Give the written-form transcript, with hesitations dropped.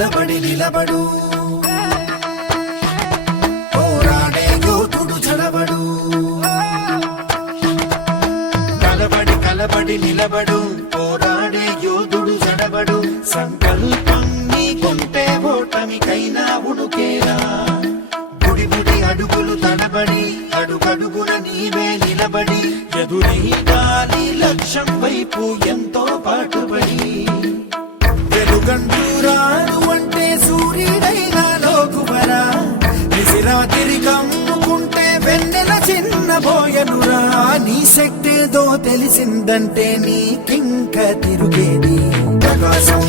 కలబడి నిలబడు పోరాడే యోధుడు చడబడు కలబడి నిలబడు పోరాడే యోధుడు చడబడు సంకల్పం నీకుంటే ఓటమికైనా ఉడుకేరా బుడి అడుగులు తడబడి అడుగడుగున నీవే నిలబడి ఎదురీగాలి లక్ష్యం వైపు ఎంతో పాటుపడి వెలుగంటూరాడు అంటే సూర్యుడైనా లోకువరా నిసిరాతిరి కమ్ముకుంటే వెన్నెల చిన్నబోయనురా నీ శక్తేదో తెలిసిందంటే నీకింక తిరుగేది ప్రకాశం